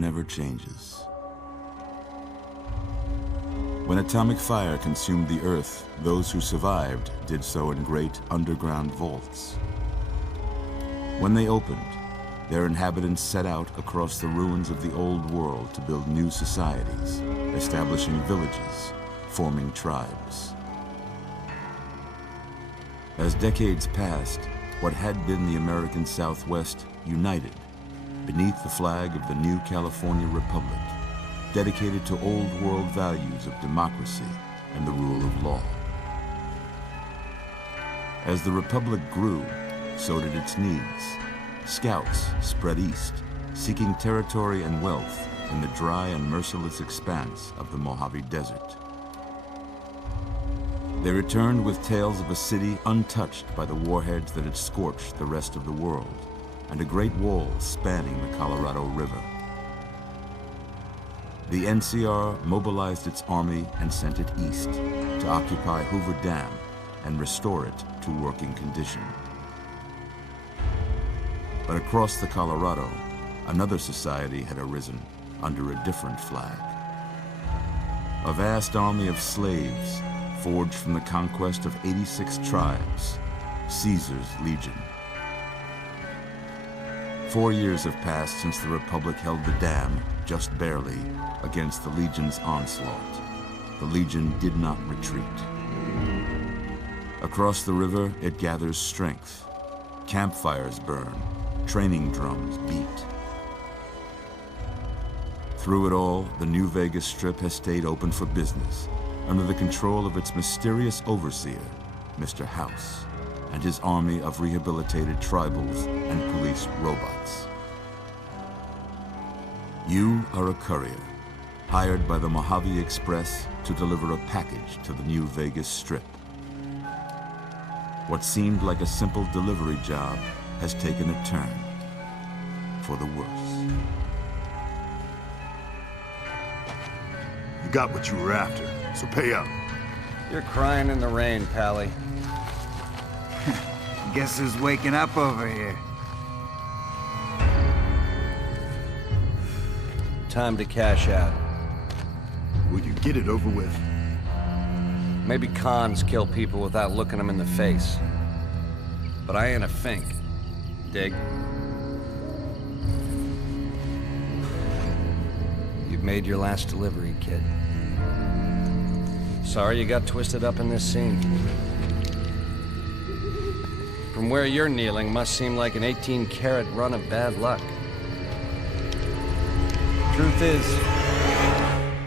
never changes. When atomic fire consumed the Earth, those who survived did so in great underground vaults. When they opened, their inhabitants set out across the ruins of the old world to build new societies, establishing villages, forming tribes. As decades passed, what had been the American Southwest united beneath the flag of the new California Republic, dedicated to old world values of democracy and the rule of law. As the Republic grew, so did its needs. Scouts spread east, seeking territory and wealth in the dry and merciless expanse of the Mojave Desert. They returned with tales of a city untouched by the warheads that had scorched the rest of the world, and a great wall spanning the Colorado River. The NCR mobilized its army and sent it east to occupy Hoover Dam and restore it to working condition. But across the Colorado, another society had arisen under a different flag. A vast army of slaves forged from the conquest of 86 tribes, Caesar's Legion. 4 years have passed since the Republic held the dam, just barely, against the Legion's onslaught. The Legion did not retreat. Across the river, it gathers strength. Campfires burn, training drums beat. Through it all, the New Vegas Strip has stayed open for business, under the control of its mysterious overseer, Mr. House, and his army of rehabilitated tribals and police robots. You are a courier, hired by the Mojave Express to deliver a package to the New Vegas Strip. What seemed like a simple delivery job has taken a turn for the worse. You got what you were after, so pay up. You're crying in the rain, Pally. Guess who's waking up over here? Time to cash out. Will you get it over with? Maybe cons kill people without looking them in the face. But I ain't a fink. Dig? You've made your last delivery, kid. Sorry you got twisted up in this scene. From where you're kneeling must seem like an 18-carat run of bad luck. Truth is,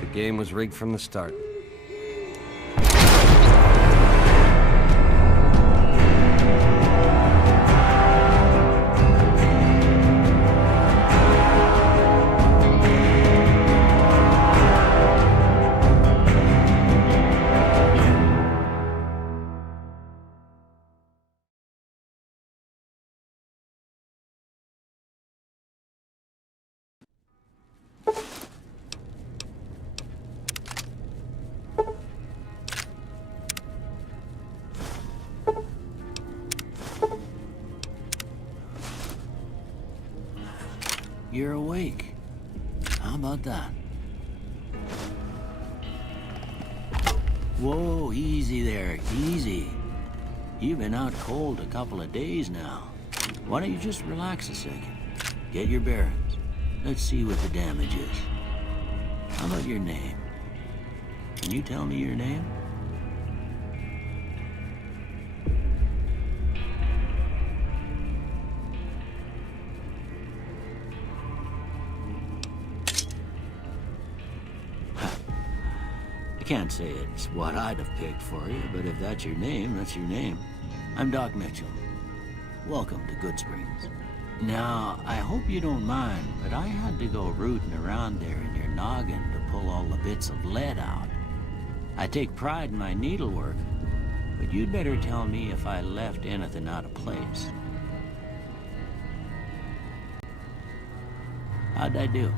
the game was rigged from the start. You're awake. How about that? Whoa, easy there, easy. You've been out cold a couple of days now. Why don't you just relax a second? Get your bearings. Let's see what the damage is. How about your name? Can you tell me your name? I can't say it's what I'd have picked for you, but if that's your name, that's your name. I'm Doc Mitchell. Welcome to Goodsprings. Now, I hope you don't mind, but I had to go rooting around there in your noggin to pull all the bits of lead out. I take pride in my needlework, but you'd better tell me if I left anything out of place. How'd I do?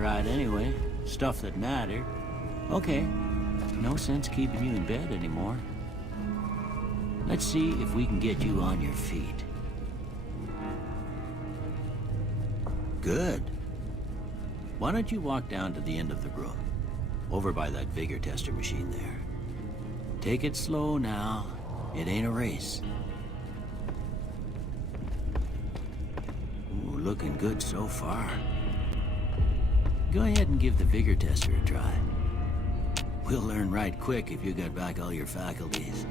right anyway. Stuff that mattered. Okay, no sense keeping you in bed anymore. Let's see if we can get you on your feet. Good. Why don't you walk down to the end of the room, over by that vigor tester machine there. Take it slow now. It ain't a race. Ooh, looking good so far. Go ahead and give the vigor tester a try. We'll learn right quick if you got back all your faculties.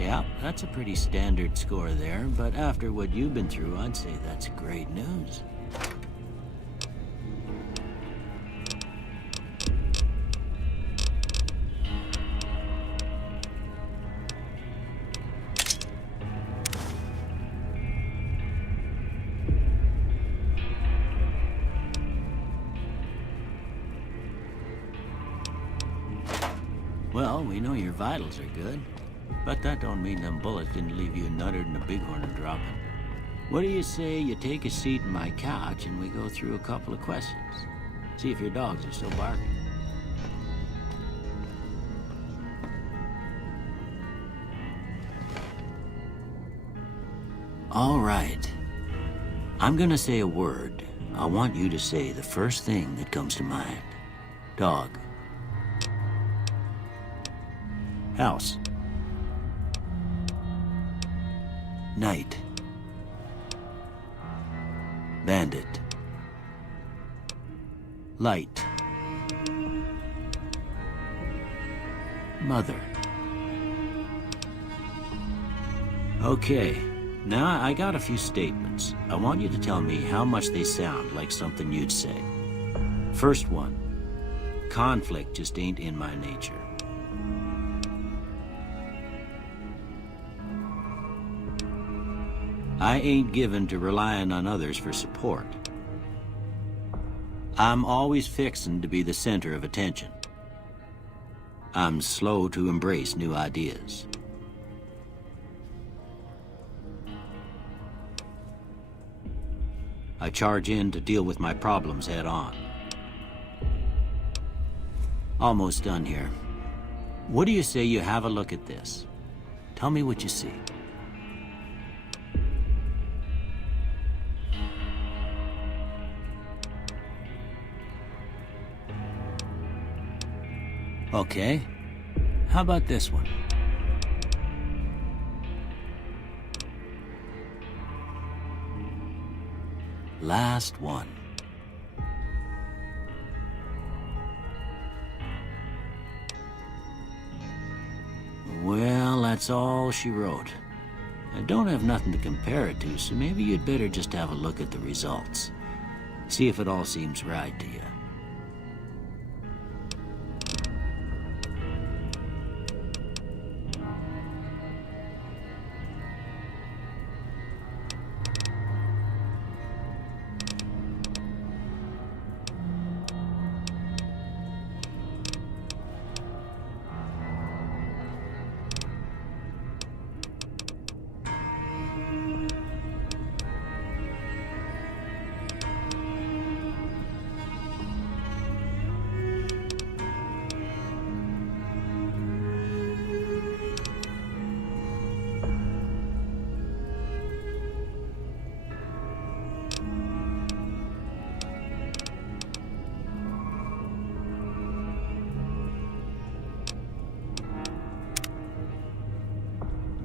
Yeah, that's a pretty standard score there, but after what you've been through, I'd say that's great news. Well, we know your vitals are good. But that don't mean them bullets didn't leave you nuttered and a bighorn and dropping. What do you say you take a seat in my couch and we go through a couple of questions? See if your dogs are still barking. All right. I'm gonna say a word. I want you to say the first thing that comes to mind. Dog. House. Night. Bandit. Light. Mother. Okay, now I got a few statements. I want you to tell me how much they sound like something you'd say. First one, conflict just ain't in my nature. I ain't given to relying on others for support. I'm always fixin' to be the center of attention. I'm slow to embrace new ideas. I charge in to deal with my problems head on. Almost done here. What do you say you have a look at this? Tell me what you see. Okay, how about this one? Last one. Well, that's all she wrote. I don't have nothing to compare it to, so maybe you'd better just have a look at the results. See if it all seems right to you.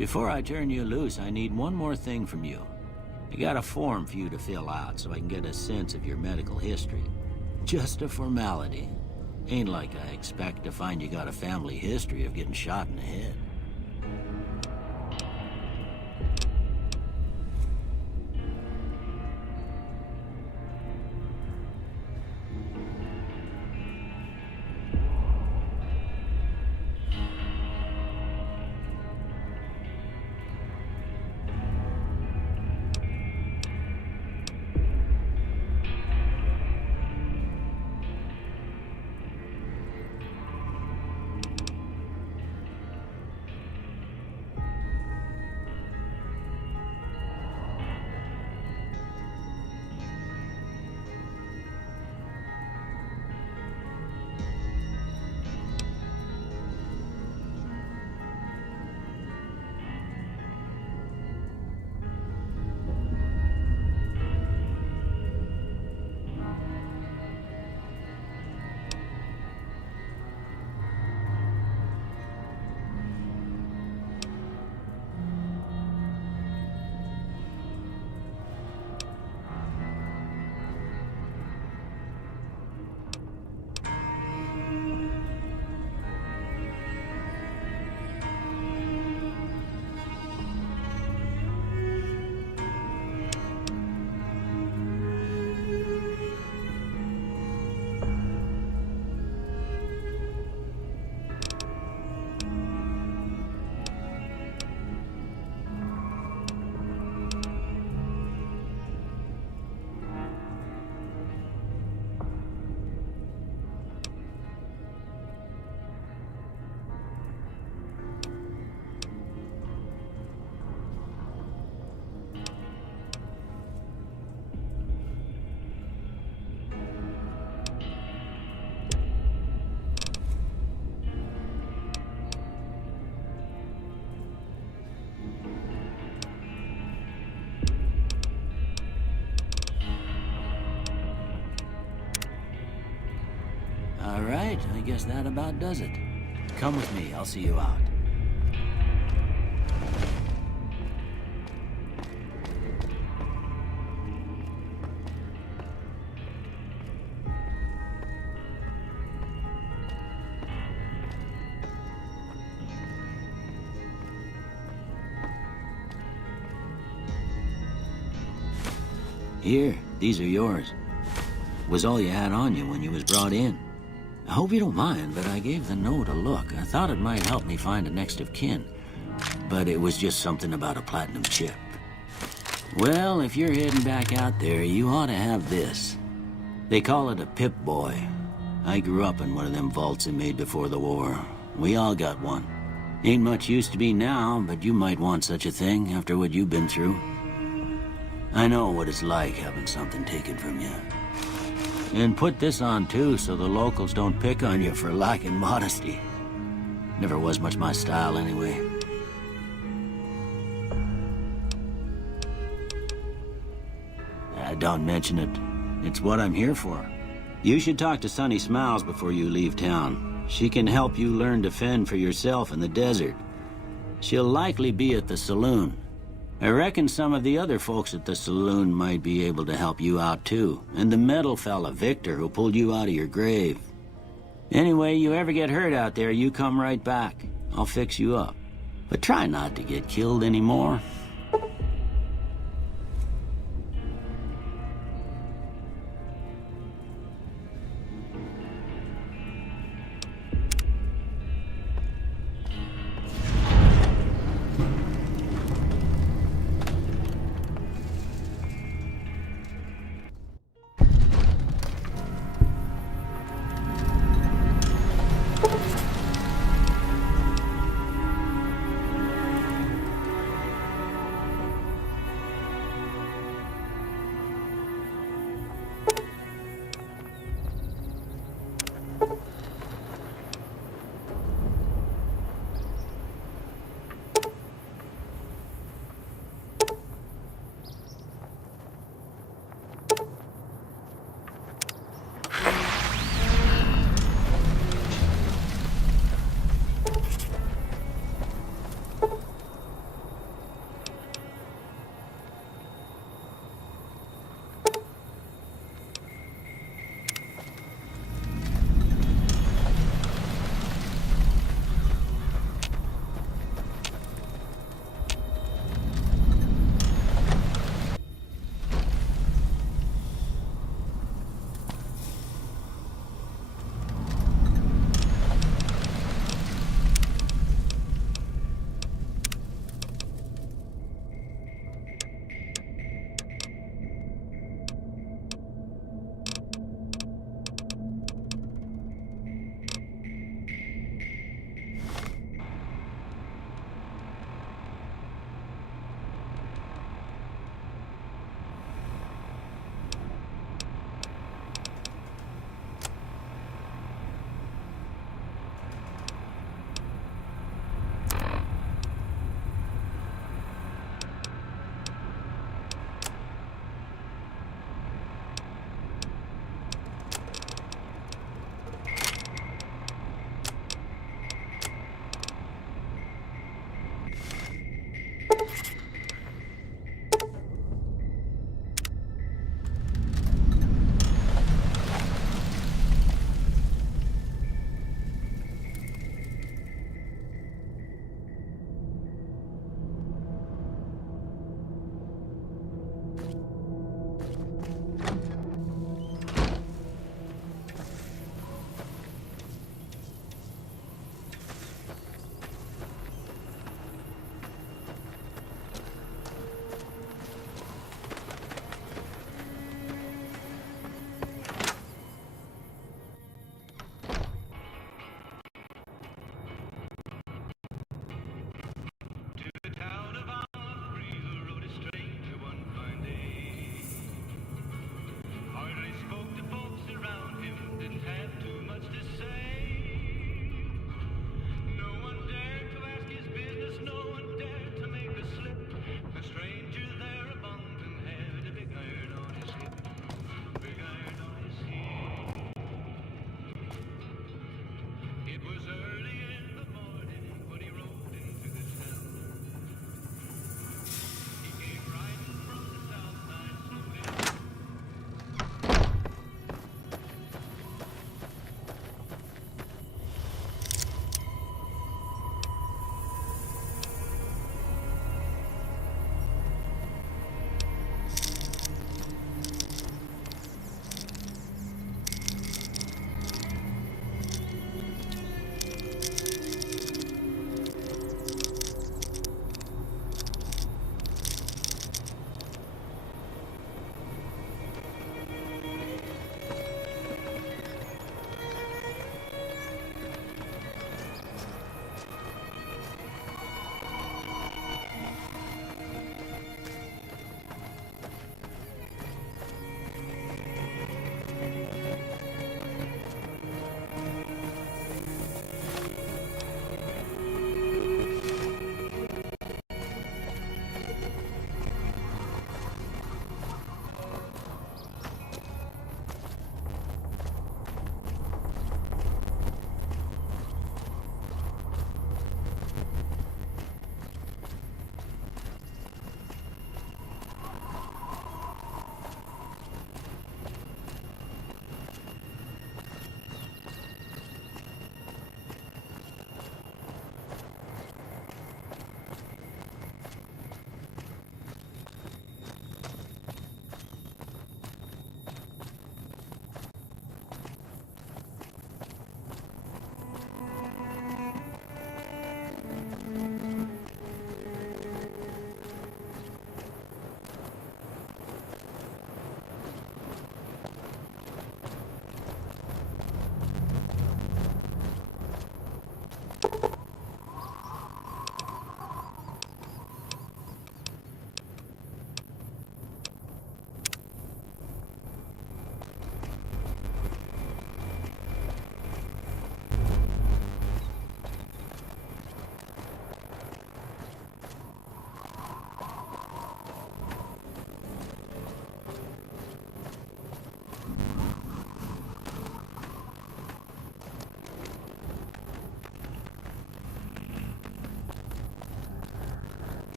Before I turn you loose, I need one more thing from you. I got a form for you to fill out so I can get a sense of your medical history. Just a formality. Ain't like I expect to find you got a family history of getting shot in the head. All right, I guess that about does it. Come with me, I'll see you out. Here, these are yours. Was all you had on you when you was brought in. I hope you don't mind, but I gave the note a look. I thought it might help me find a next of kin. But it was just something about a platinum chip. Well, if you're heading back out there, you ought to have this. They call it a Pip-Boy. I grew up in one of them vaults they made before the war. We all got one. Ain't much use to be now, but you might want such a thing after what you've been through. I know what it's like having something taken from you. And put this on too, so the locals don't pick on you for lacking modesty. Never was much my style anyway. Don't mention it. It's what I'm here for. You should talk to Sunny Smiles before you leave town. She can help you learn to fend for yourself in the desert. She'll likely be at the saloon. I reckon some of the other folks at the saloon might be able to help you out too. And the metal fella, Victor, who pulled you out of your grave. Anyway, you ever get hurt out there, you come right back. I'll fix you up. But try not to get killed anymore.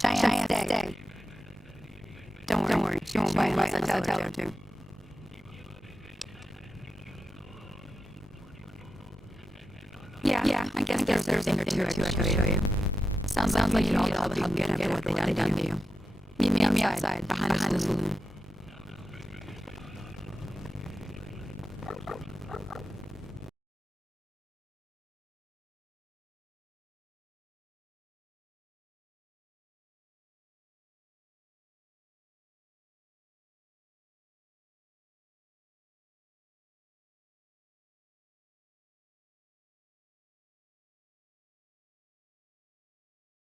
Cheyenne, stay. Don't worry. She won't bite unless I tell her to. Yeah, I guess there's a thing or two I can show you. Sounds like you need all the help you can get after what they done to you. Meet me outside, behind the saloon.